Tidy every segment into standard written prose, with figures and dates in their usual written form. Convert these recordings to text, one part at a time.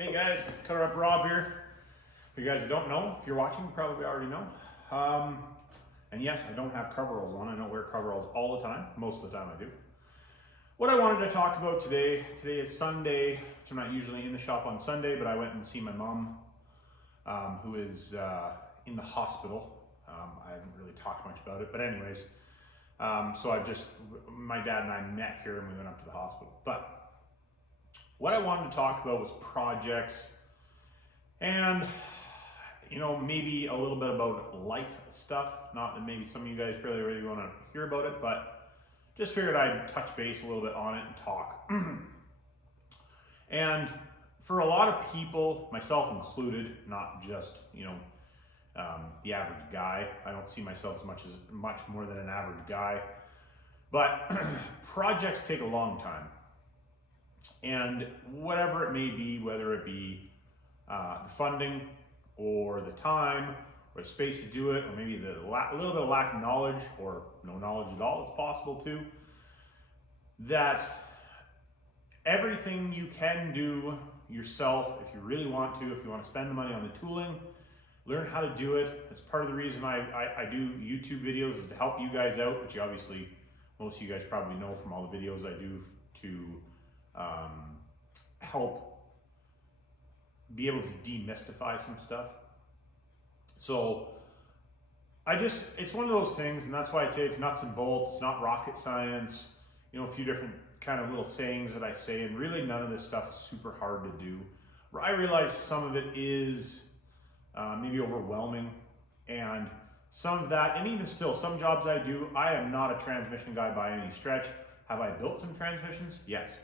Hey guys, CUTTERUP Rob here. For you guys that don't know, if you're watching, you probably already know. And yes, I don't have coveralls on. I don't wear coveralls all the time. Most of the time I do. What I wanted to talk about today is Sunday, which I'm not usually in the shop on Sunday, but I went and see my mom, who is in the hospital. I haven't really talked much about it, but anyways, my dad and I met here and we went up to the hospital. But what I wanted to talk about was projects and, maybe a little bit about life stuff. Not that maybe some of you guys really want to hear about it, but just figured I'd touch base a little bit on it and talk. And for a lot of people, myself included, not just, the average guy. I don't see myself as much more than an average guy, but projects take a long time. And whatever it may be, whether it be the funding or the time or the space to do it, or maybe a little bit of lack of knowledge or no knowledge at all, it's possible too, that everything you can do yourself, if you really want to, if you want to spend the money on the tooling, learn how to do it. That's part of the reason I do YouTube videos, is to help you guys out, which obviously most of you guys probably know from all the videos I do, to help be able to demystify some stuff. So it's one of those things, and that's why I say it's nuts and bolts. It's not rocket science. A few different kind of little sayings that I say, and really none of this stuff is super hard to do. I realize some of it is maybe overwhelming, and some of that, and even still, some jobs I do, I am not a transmission guy by any stretch. Have I built some transmissions? Yes.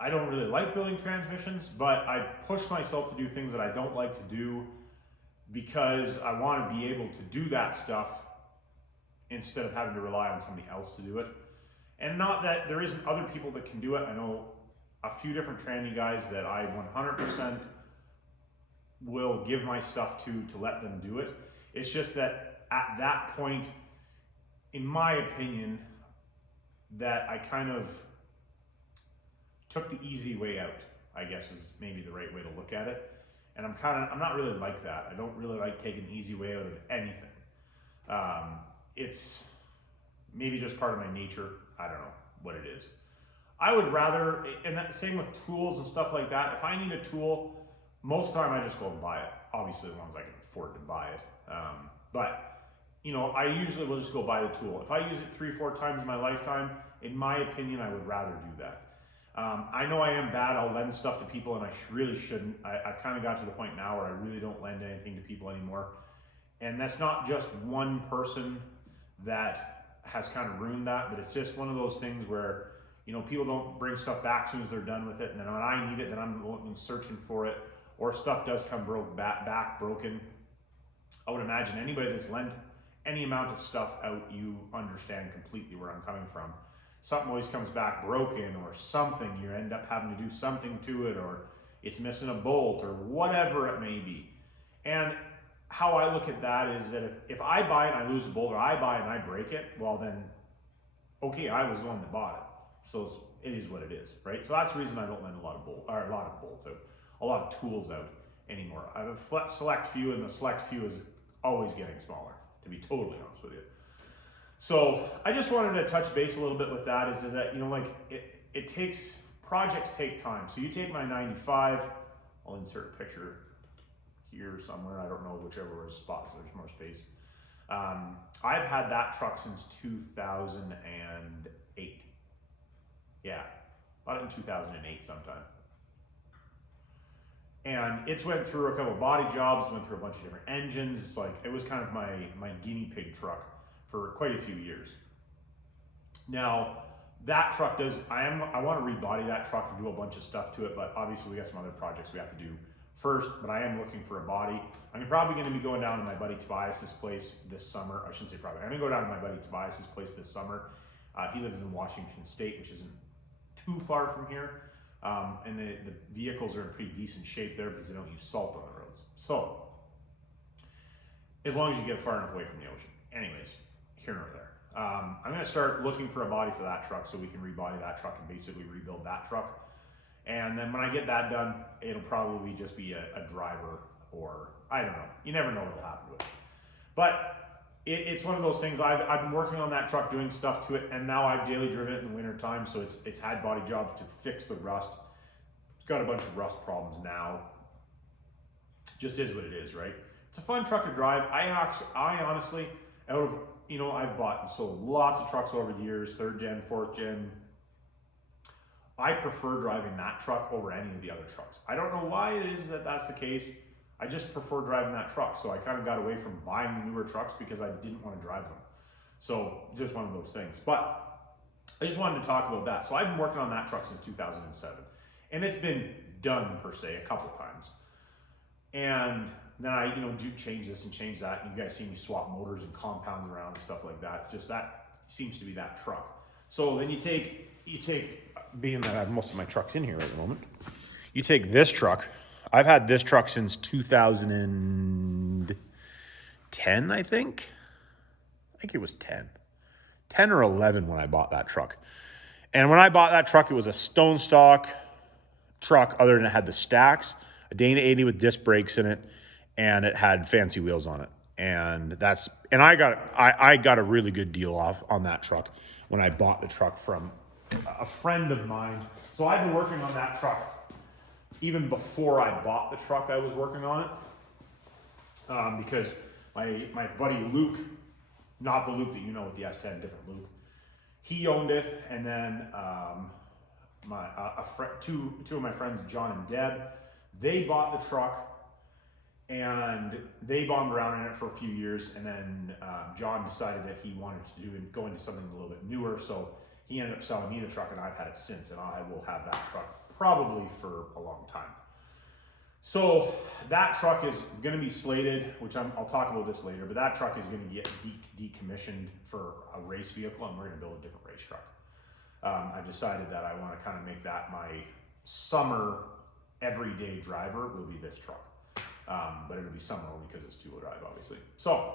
I don't really like building transmissions, but I push myself to do things that I don't like to do because I want to be able to do that stuff instead of having to rely on somebody else to do it. And not that there isn't other people that can do it. I know a few different tranny guys that I 100% will give my stuff to let them do it. It's just that at that point, in my opinion, that I kind of took the easy way out, I guess is maybe the right way to look at it. And I'm not really like that. I don't really like taking the easy way out of anything. It's maybe just part of my nature. I don't know what it is. I would rather, and that same with tools and stuff like that. If I need a tool, most of the time I just go and buy it. Obviously, as long as I can afford to buy it. But I usually will just go buy the tool. If I use it 3-4 times in my lifetime, in my opinion, I would rather do that. I know I am bad. I'll lend stuff to people, and I really shouldn't. I've kind of got to the point now where I really don't lend anything to people anymore. And that's not just one person that has kind of ruined that, but it's just one of those things where, people don't bring stuff back as soon as they're done with it. And then when I need it, then I'm looking, searching for it, or stuff does come back broken. I would imagine anybody that's lent any amount of stuff out, you understand completely where I'm coming from. Something always comes back broken or something, you end up having to do something to it, or it's missing a bolt or whatever it may be. And how I look at that is that if I buy it and I lose a bolt, or I buy it and I break it, well then, okay, I was the one that bought it. So it is what it is, right? So that's the reason I don't lend a lot of bolts out, a lot of tools out anymore. I have a select few, and the select few is always getting smaller, to be totally honest with you. So I just wanted to touch base a little bit with that, is that, projects take time. So you take my 95, I'll insert a picture here somewhere, I don't know, whichever spot, so there's more space. I've had that truck since 2008. Yeah, bought it in 2008 sometime. And it's went through a couple of body jobs, went through a bunch of different engines. It was kind of my guinea pig truck for quite a few years. Now, that truck I want to rebody that truck and do a bunch of stuff to it, but obviously we got some other projects we have to do first, but I am looking for a body. I'm probably going to be going down to my buddy Tobias's place this summer. I shouldn't say probably. I'm going to go down to my buddy Tobias's place this summer. He lives in Washington State, which isn't too far from here. And the vehicles are in pretty decent shape there because they don't use salt on the roads. So, as long as you get far enough away from the ocean. Anyways, here nor there. I'm going to start looking for a body for that truck so we can rebody that truck and basically rebuild that truck. And then when I get that done, it'll probably just be a driver, or I don't know. You never know what'll happen with it. But it's one of those things. I've been working on that truck, doing stuff to it, and now I've daily driven it in the winter time, so it's had body jobs to fix the rust. It's got a bunch of rust problems now. Just is what it is, right? It's a fun truck to drive. I honestly, out of, I've bought and sold lots of trucks over the years, 3rd gen, 4th gen. I prefer driving that truck over any of the other trucks. I don't know why it is that that's the case. I just prefer driving that truck. So I kind of got away from buying the newer trucks because I didn't want to drive them. So just one of those things. But I just wanted to talk about that. So I've been working on that truck since 2007. And it's been done, per se, a couple times. And then I, do change this and change that. And you guys see me swap motors and compounds around and stuff like that. Just that seems to be that truck. So then you take, being that I have most of my trucks in here at the moment, you take this truck. I've had this truck since 2010, I think. I think it was 10 or 11 when I bought that truck. And when I bought that truck, it was a stone stock truck, other than it had the stacks, a Dana 80 with disc brakes in it, and it had fancy wheels on it. And I got a really good deal off on that truck when I bought the truck from a friend of mine. So I've been working on that truck even before I bought the truck. I was working on it because my buddy Luke, not the Luke that you know with the S10, different Luke, he owned it, and then two of my friends, John and Deb, they bought the truck and they bombed around in it for a few years, and then John decided that he wanted to go into something a little bit newer, so he ended up selling me the truck, and I've had it since, and I will have that truck probably for a long time. So that truck is going to be slated, which I'll talk about this later, but that truck is going to get decommissioned for a race vehicle, and we're going to build a different race truck. I've decided that I want to kind of make that my summer everyday driver will be this truck. But it'll be summer only because it's two-wheel drive, obviously. So,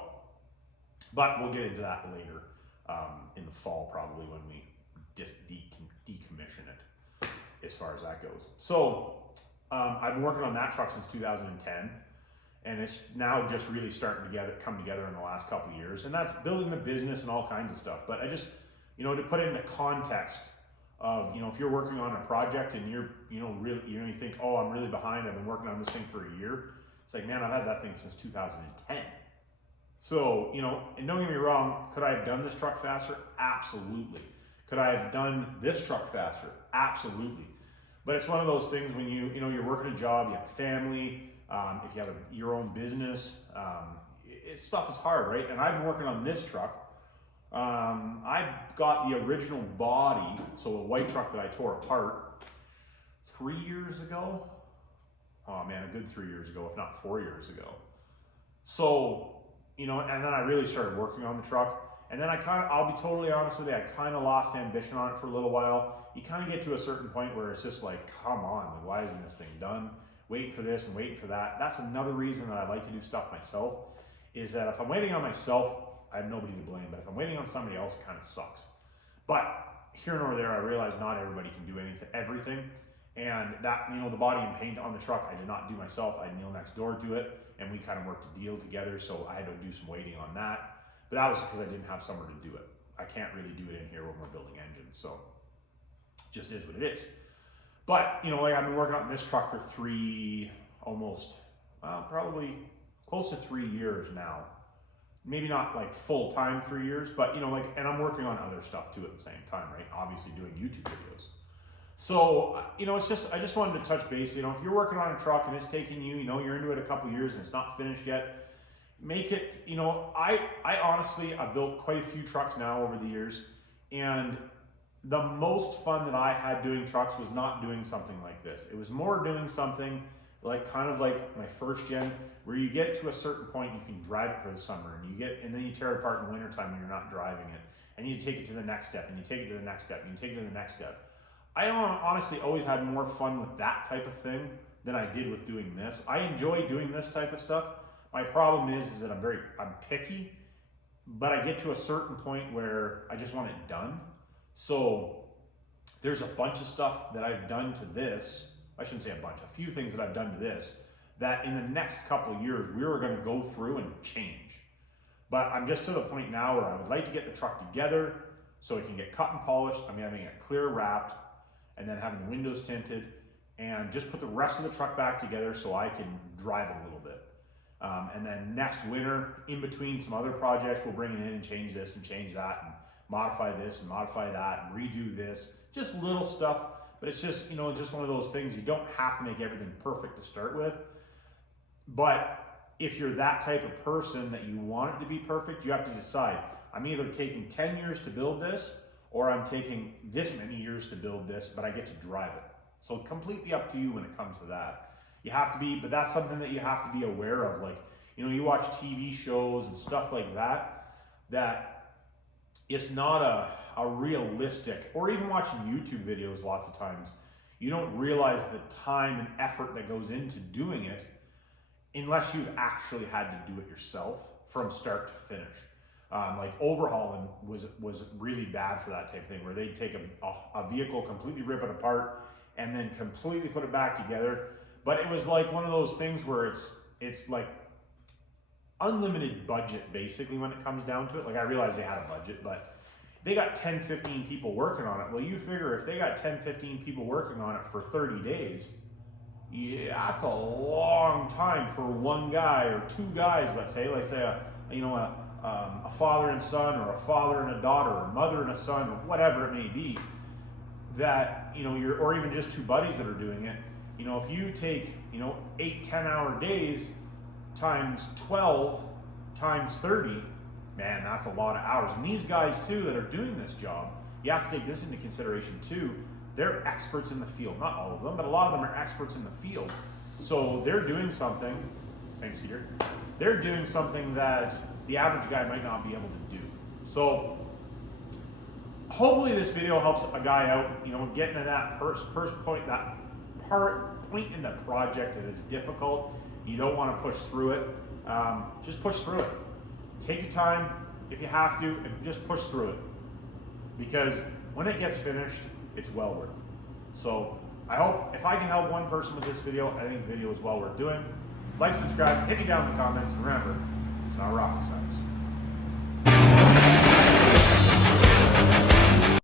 but we'll get into that later in the fall, probably, when we just decommission it, as far as that goes. So I've been working on that truck since 2010, and it's now just really starting to come together in the last couple of years, and that's building the business and all kinds of stuff. But I just, to put it into context of, if you're working on a project and you're, really, you think, oh, I'm really behind, I've been working on this thing for a year. It's like, man, I've had that thing since 2010. So, and don't get me wrong, could I have done this truck faster? Absolutely. Could I have done this truck faster? Absolutely. But it's one of those things when you're working a job, you have a family, if you have your own business, stuff is hard, right? And I've been working on this truck. I got the original body, so the white truck that I tore apart 3 years ago. Oh man, a good 3 years ago, if not 4 years ago. So, and then I really started working on the truck. And then I'll be totally honest with you, I kind of lost ambition on it for a little while. You kind of get to a certain point where it's just like, come on, why isn't this thing done? Waiting for this and waiting for that. That's another reason that I like to do stuff myself, is that if I'm waiting on myself, I have nobody to blame. But if I'm waiting on somebody else, it kind of sucks. But here nor there, I realize not everybody can do everything. And that, the body and paint on the truck, I did not do myself. I had Neil next door do it, and we kind of worked a deal together, so I had to do some waiting on that. But that was because I didn't have somewhere to do it. I can't really do it in here when we're building engines, so it just is what it is. But, I've been working on this truck for probably close to 3 years now. Maybe not like full-time 3 years, but, and I'm working on other stuff too at the same time, right? Obviously doing YouTube videos. So, it's just, I just wanted to touch base. If you're working on a truck and it's taking you, you're into it a couple years and it's not finished yet, make it, I honestly, I've built quite a few trucks now over the years, and the most fun that I had doing trucks was not doing something like this. It was more doing something like kind of like my first gen, where you get to a certain point, you can drive it for the summer, and then you tear it apart in the wintertime when you're not driving it, and you take it to the next step, and you take it to the next step, and you take it to the next step. I honestly always had more fun with that type of thing than I did with doing this. I enjoy doing this type of stuff. My problem is that I'm picky, but I get to a certain point where I just want it done. So there's a bunch of stuff that I've done to this. I shouldn't say a bunch, a few things that I've done to this that in the next couple of years we were going to go through and change. But I'm just to the point now where I would like to get the truck together so it can get cut and polished. I'm having it clear wrapped and then having the windows tinted and just put the rest of the truck back together so I can drive it a little bit. And then next winter, in between some other projects, we'll bring it in and change this and change that and modify this and modify that and redo this. Just little stuff, but it's just, you know, just one of those things. You don't have to make everything perfect to start with. But if you're that type of person that you want it to be perfect, you have to decide, I'm either taking 10 years to build this or I'm taking this many years to build this, but I get to drive it. So completely up to you when it comes to that. You have to be, but that's something that you have to be aware of. Like, you know, you watch TV shows and stuff like that, that it's not a realistic, or even watching YouTube videos lots of times, you don't realize the time and effort that goes into doing it unless you've actually had to do it yourself from start to finish. Like overhauling was really bad for that type of thing, where they'd take a vehicle, completely rip it apart, and then completely put it back together. But it was like one of those things where it's like unlimited budget basically when it comes down to it. Like I realized they had a budget, but they got 10, 15 people working on it. Well, you figure if they got 10, 15 people working on it for 30 days, yeah, that's a long time for one guy or two guys, let's say a father and son, or a father and a daughter, or mother and a son, or whatever it may be, that, you know, or even just two buddies that are doing it. You know, if you take, 8, 10-hour days times 12 times 30, man, that's a lot of hours. And these guys too that are doing this job, you have to take this into consideration too. They're experts in the field. Not all of them, but a lot of them are experts in the field. So they're doing something, thanks Peter, they're doing something that the average guy might not be able to do. So hopefully this video helps a guy out, getting to that first point, that point in the project that is difficult. You don't want to push through it. Just push through it. Take your time if you have to, and just push through it. Because when it gets finished, it's well worth it. So I hope, if I can help one person with this video, I think the video is well worth doing. Like, subscribe, hit me down in the comments, and remember, it's not rocket science.